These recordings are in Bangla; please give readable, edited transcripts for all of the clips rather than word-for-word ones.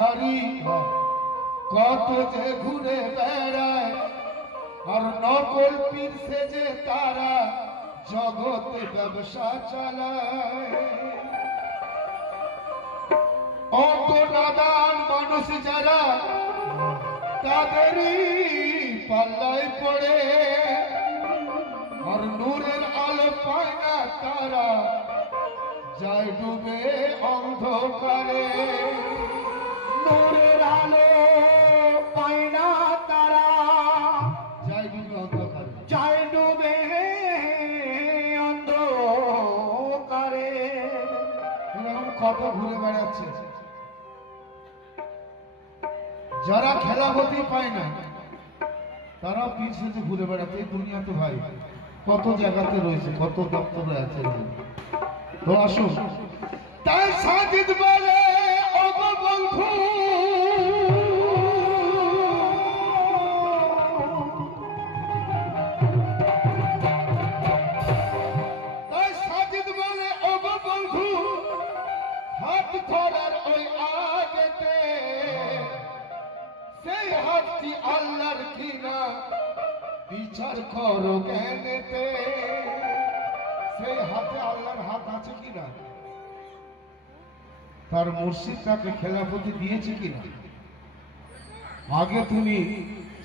ধারী কত যে ঘুরে বেড়ায়, আর নকল পীর সেজে তারা জগতে ব্যবসা চালায়। অত নাদান মানুষ যারা তাদেরই পাল্লায় পড়ে, আর নূরের আলো পায় না তারা যায় ডুবে অন্ধকারে। নূরের আলো পায় না তারা যায় ডুবে অন্ধকারে, যায় ডুবে অন্ধকারে। এরকম কত ঘুরে বেড়াচ্ছে। যারা খেলাপতি পায় না তারা পীর সেজে ঘুরে বেড়াচ্ছে। এই দুনিয়া তো ভাই কত জায়গাতে রয়েছে, কত দপ্তরে আছে। তো আসুন, তাই সাজিদ বলে ও গো বন্ধু, তাই সাজিদ বলে ও গো বন্ধু, হাত ধরার ওই আগেতে সেই হাতটি আল্লাহর কিনা বিচার করো জ্ঞানেতে। সেই হাতে আল্লাহর হাত আছে কিনা, তার মুর্শিদ তাকে খেলাফতি দিয়েছে কিনা, আগে তুমি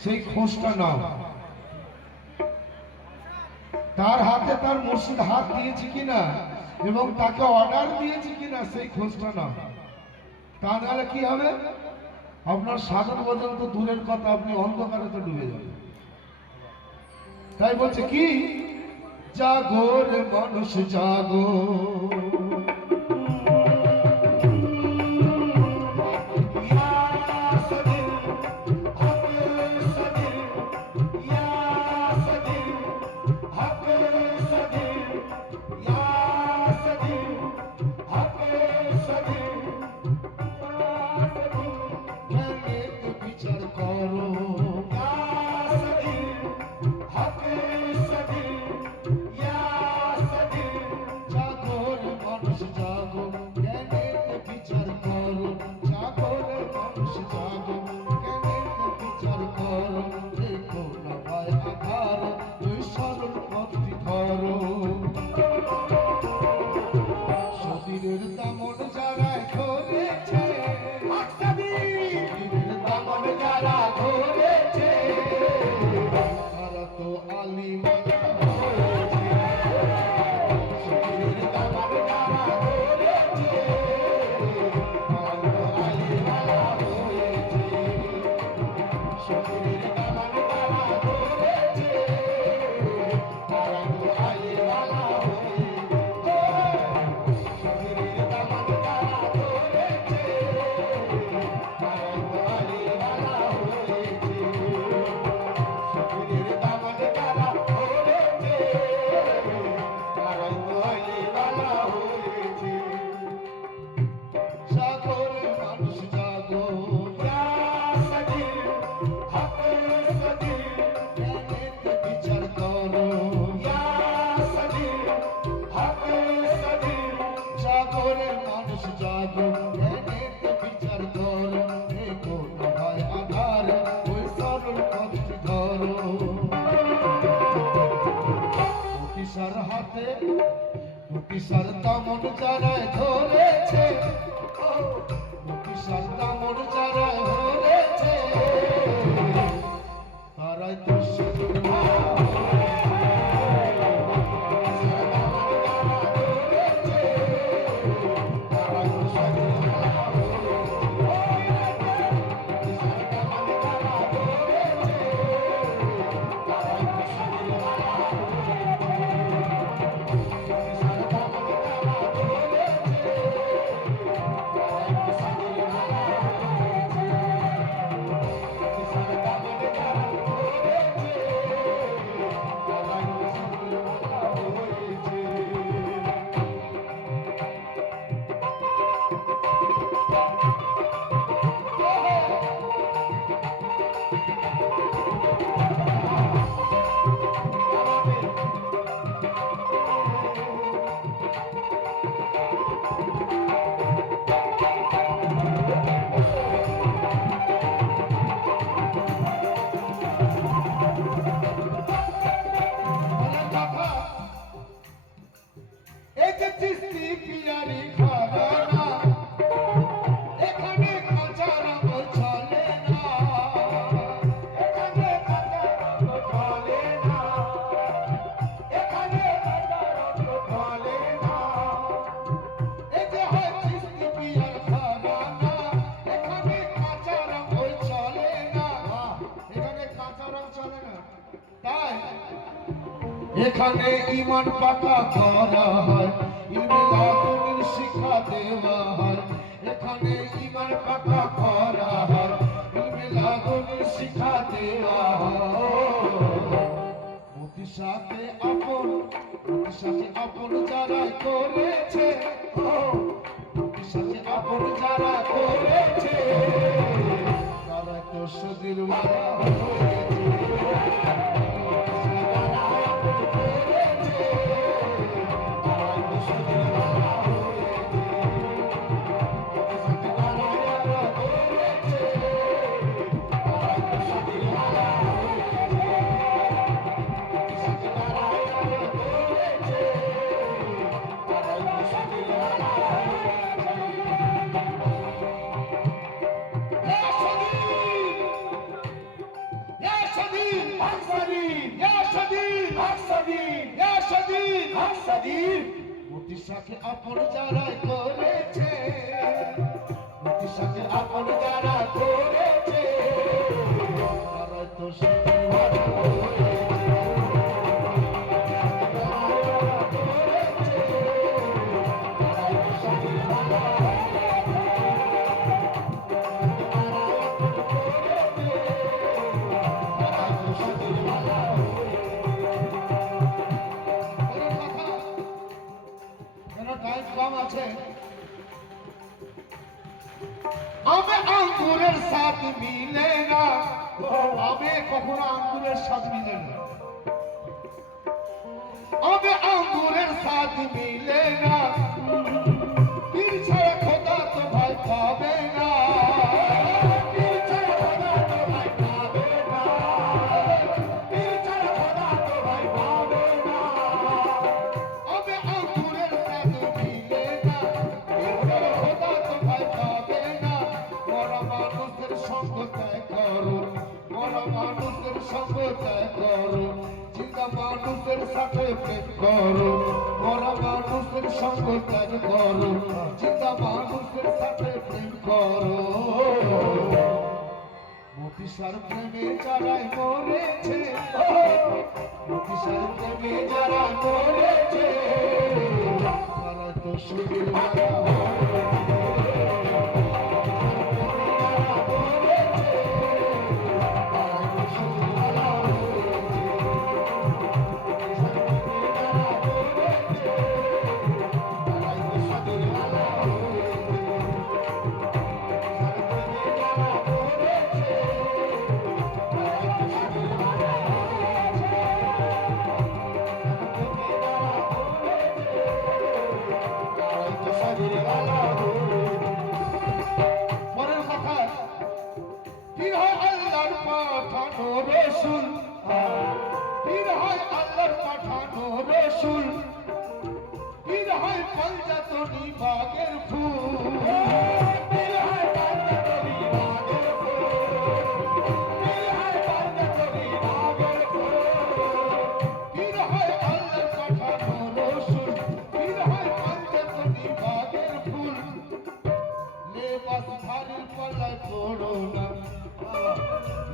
সেই খোঁজটা নাও। তার হাতে তার মুর্শিদ হাত দিয়েছে কিনা এবং তাকে অর্ডার দিয়েছে কিনা সেই খোঁজটা নাও। তা নাহলে কি হবে, আপনার সাধন ভজন তো দূরের কথা, আপনি অন্ধকারে তো ডুবে যাবেন। তাই বলছে কি, জাগো রে মানুষ জাগো, বিচার করো বিশাল দামন যারায় ধরেছে, বিশাল দামন যারায় ধরেছে, তারাই তো এখানে ইমান পাকা করা হয়, ইলমে লাদুনির শিক্ষা দেওয়া হয়। এখানে ইমান পাকা করা হয়, ইলমে লাদুনির শিক্ষা দেওয়া হয়। মতির সাথে আপন, মতির সাথে আপন যারা করেছে, মতির সাথে আপন যারা করেছে, তারা তো সদীর মারা হয়েছে। মতিসাকে আপন যারা করেছে, মতিসাকে আপন যারা করেছে, তারা তো সত্যি ভালো হয়েছে। আবে আঙ্গুরের স্বাদ মিলে না, আবে কখনো আঙ্গুরের স্বাদ মিলে না, আবে আঙ্গুরের স্বাদ মিলে না, পীর ছাড়া খোদা তো ভাই পাবে না, পীর ছাড়া খোদা তো ভাই পাবে না, পীর ছাড়া খোদা তো ভাই পাবে না। আবে আঙ্গুরের স্বাদ মিলে না, পীর ছাড়া খোদা তো ভাই পাবে না। মরা মানুষের সঙ্গ ত্যাগ করো, মরা মানুষের সঙ্গ ত্যাগ করো, জিন্দা মানুষের সাথে প্রেম করো, মরা মানুষের সঙ্গ ত্যাগ করো, জিন্দা মানুষের সাথে প্রেম করো। মতিসার প্রেমে যারা মরেছে, মতিসার প্রেমে যারা মরেছে, তারা তো সুখের মারা পরের কথা, পীর হয় আল্লাহর পাঠানো রসুল, পীর হয় আল্লাহর পাঠানো রসুল, পীর হয় পঞ্চাতনী বাগের ফুল, পীর হয় পঞ্চাতনী বাগের ফুল, পীর হয় পঞ্চাতনী বাগের ফুল, পীর হয় আল্লাহর পাঠানো রসুল, পীর হয় পঞ্চাতনী বাগের ফুল। লেবাস ভারীর পাল্লায় পড়ো না,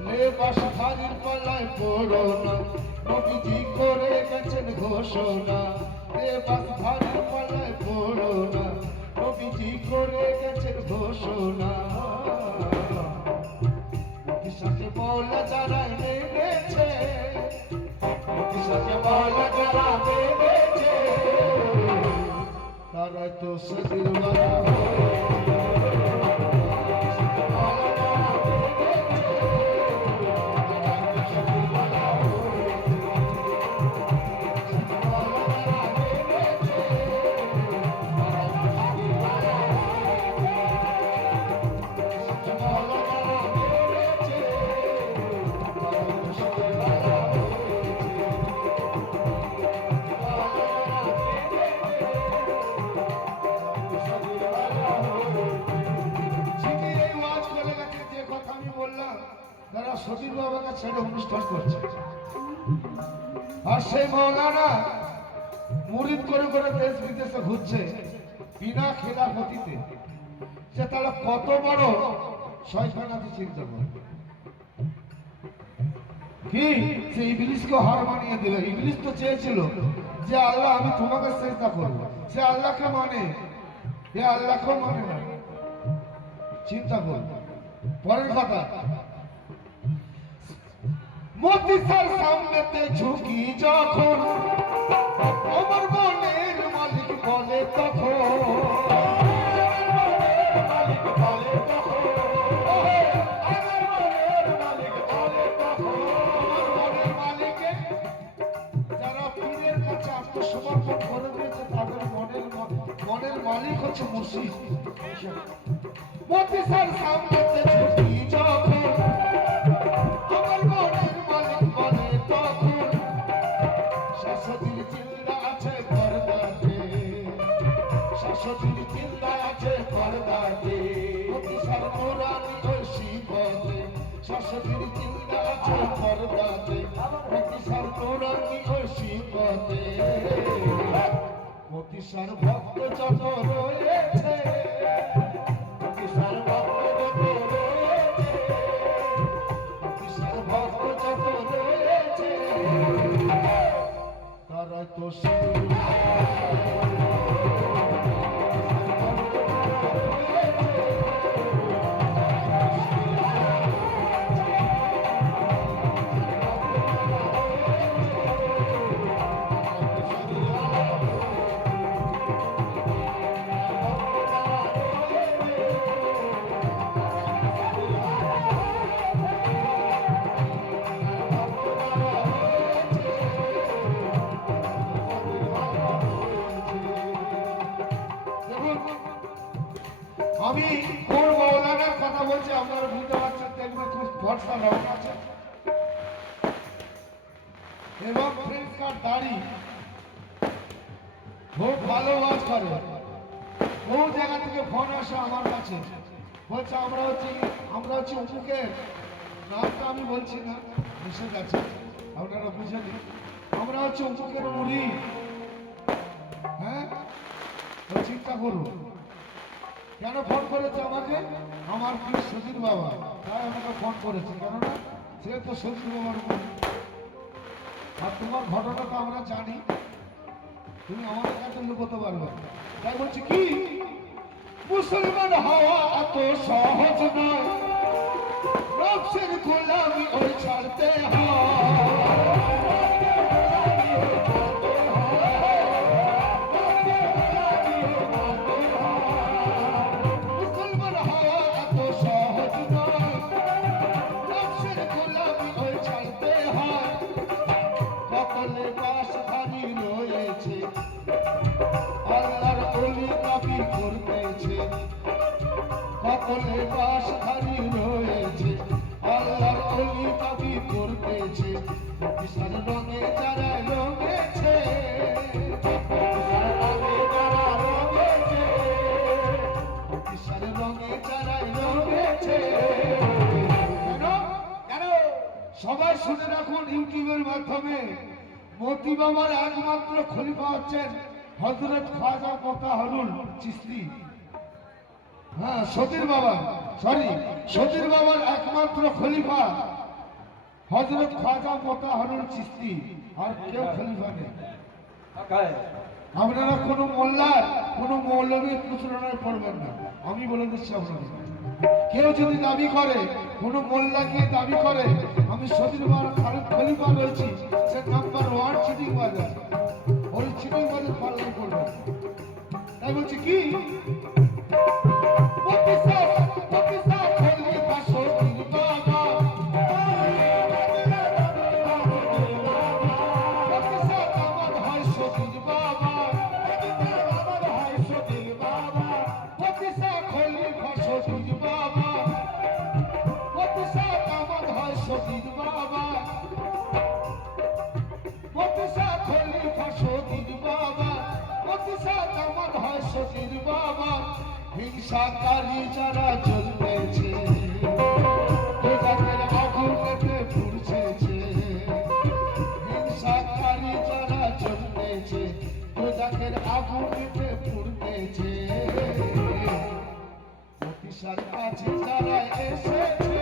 লেবাস ভারীর পাল্লায় পড়ো না, নবীজি করে গেছেন ঘোষণা। লেবাস ভারীর পাল্লায় পড়ো না, নবীজি করে গেছেন ঘোষণা। মতিসাকে বলা যারা মেনেছে, মতিসাকে বলা যারা মেনেছে, তারা তো সদীর মারা সতীর বাবাকে ছেড়ে অনুষ্ঠান করছে, আর সেই মৌলানা মুরিদ করে করে দেশ বিদেশে ঘুরছে বিনা খেলাফতিতে, সে তাহলে কত বড় শয়তানাতি চিন্তা করে। কি সে ইবলিসকে হার মানিয়ে দিল। ইবলিস তো চেয়েছিল যে আল্লাহ আমি তোমাকে সেজদা করব, সে আল্লাহকে মানে, এ আল্লাহকে মানে না। চিন্তা করো। পরের কথা, মতিসার সামনেতে ঝুঁকি যখন আমার মনের মালিক বলে তখন, মালিক বলে তখন, আমার মনের মালিক বলে তখন, আমার মনের মালিকে যারা পীরের কাছে আত্মসমর্পণ করে দিয়েছে তাদের মনের মালিক হচ্ছে মুর্শিদ। মতিসার সামনেতে ঝুঁকি যখন আমার মনের মালিক বলে তখন, শাশ্বতীর চিন্তা আছে পর্দাতে, শাশ্বতীর চিন্তা আছে পর্দাতে, মতিসার নুরানি ঐশীপতে, শাশ্বতীর চিন্তা আছে পর্দাতে, মতিসার নুরানি ঐশীপতে। মতিসার ভক্ত যত রয়েছে, মতিসার ভক্ত যত রয়েছে, মতিসার ভক্ত যত রয়েছে, তারা তো আমি কোন মৌলানার কথা বলছি আপনারা বুঝতে পারছেন। দেখবেন খুব ফর্সা রং আছে এবং ফ্রেঞ্চ কাট দাড়ি, খুব ভালো ওয়াজ করে। বহু জায়গা থেকে ফোন আসে আমার কাছে, বলছে আমরা হচ্ছে অমুকের, নামটা আমি বলছি না, বুঝে গেছে আপনারা বুঝে নিন, আমরা হচ্ছে অমুকের মুড়ি। হ্যাঁ, তো চিন্তা করুন কেন ফোন করেছে আমাকে, আমার কি সজির বাবা, তাই আমাকে ফোন করেছে, কেননা সে তো সজির বাবার মুড়ি। আর তোমার ঘটনা তো আমরা জানি, তুমি আমাদের কাছে লুকোতে পারবে। তাই বলছি কি, মুসলমান হওয়া এত সহজ নয়, নফসের গোলামি ওই ছাড়তে মুসলমান হওয়া এত সহজ নয়, নফসের গোলামি ওই ছাড়তে হয়। কতলে বাসধারী রয়েছে আল্লাহর ওলি দাবি করতেছে, কতলে বাসধারী রয়েছে আল্লাহর ওলি দাবি করতেছে। বিশাল রঙে যারা রঙেছে, বিশাল রঙে যারা রঙেছে, বিশাল রঙে যারা রঙেছে। কেন কেন সবাই শুনে রাখুন, ইউটিউবের মাধ্যমে মতি বাবার একমাত্র খলিফা হচ্ছেন হযরত খাজা মোতাহারুল চিশতি। হ্যাঁ, সতীর বাবা, সতীর বাবার একমাত্র খলিফা হযরত খাজা মোতাহারুল চিশতি, আর কেউ খলিফা নেই। আপনারা কোনো মোল্লার কোনো মৌলবীর প্রচারণায় পড়বেন না, আমি বলে দিচ্ছি আপনাদের। কেউ যদি দাবি করে, কোনো মোল্লা গিয়ে দাবি করে আমি সতীর বাবার খলিফা রয়েছি, সে নাম্বার 1 চিটিং বাজার, ওই চিটিং বাজার পালন করবে। তাই বলছি কি, হিংসাকারী যারা চলতেছে, প্রজাদের আগুনেতে পুড়ছেছে, হিংসাকারী যারা চলতেছে, প্রজাদের আগুনেতে পুড়তেছে। মতিসার কাছে যারা এসেছে,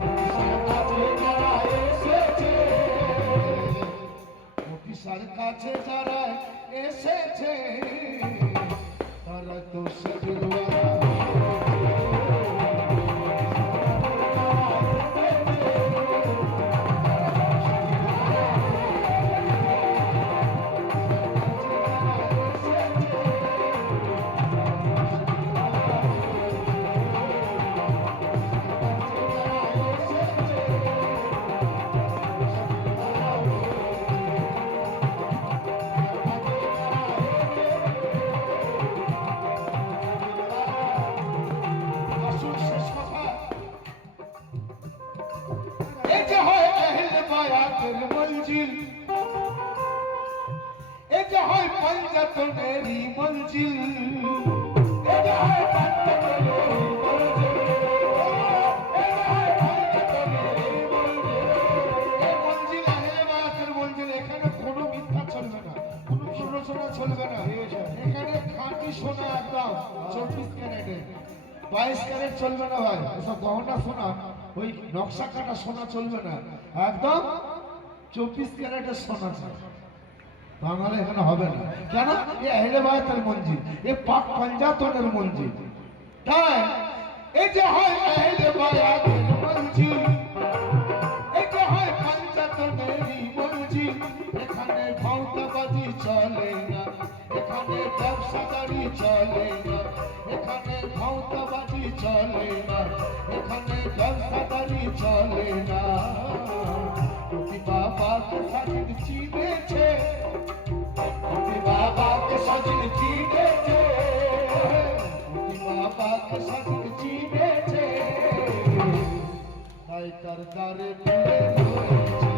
মতিসার কাছে যারা কাছে যারা এসেছে তারা তো সজলওয়ালা আসুন শেষ কথা এই যে হয় আহলে বায়াতের মঞ্জিল এই যে হয় পঞ্জাতনেরই মঞ্জিল এই যে হয় পঞ্জাতনেরই মঞ্জিল এই যে হয় পঞ্জাতনেরই মঞ্জিল এই মঞ্জিল আহলে বায়াতের মঞ্জিল এখানে কোনো মিথ্যা চলবে না কোনো প্ররোচনা চলবে না এখানে খাঁটি সোনা একদম 24 ক্যারেটের 22 ক্যারেট চলবে না ভাই এসব গহনা সোনা ওই নকশা কাটা সোনা চলবে না একদম 24 ক্যারেটের সোনা চাই বাঙালি এখানে হবে না কেন এ আহলে বায়াতের মঞ্জিল এ পাক পাঞ্জাতনের মঞ্জিল তাই এই যে হয় আহলে বায়াতের মঞ্জিল এই যে হয় পাঞ্জাতনেরই মঞ্জিল এখানে ভাউতাবাজি চলে না এখানে ব্যবসাদারি চলে না এখানে ভাউতাবাজি চলে না এখানে ব্যবসাদারি চলে না প্রতি বাবাকে সাজিদ চিনেছে প্রতি বাবাকে সাজিদ চিনেছে প্রতি বাবাকে সাজিদ চিনেছে তাই তার দ্বারে তুলে রয়েছে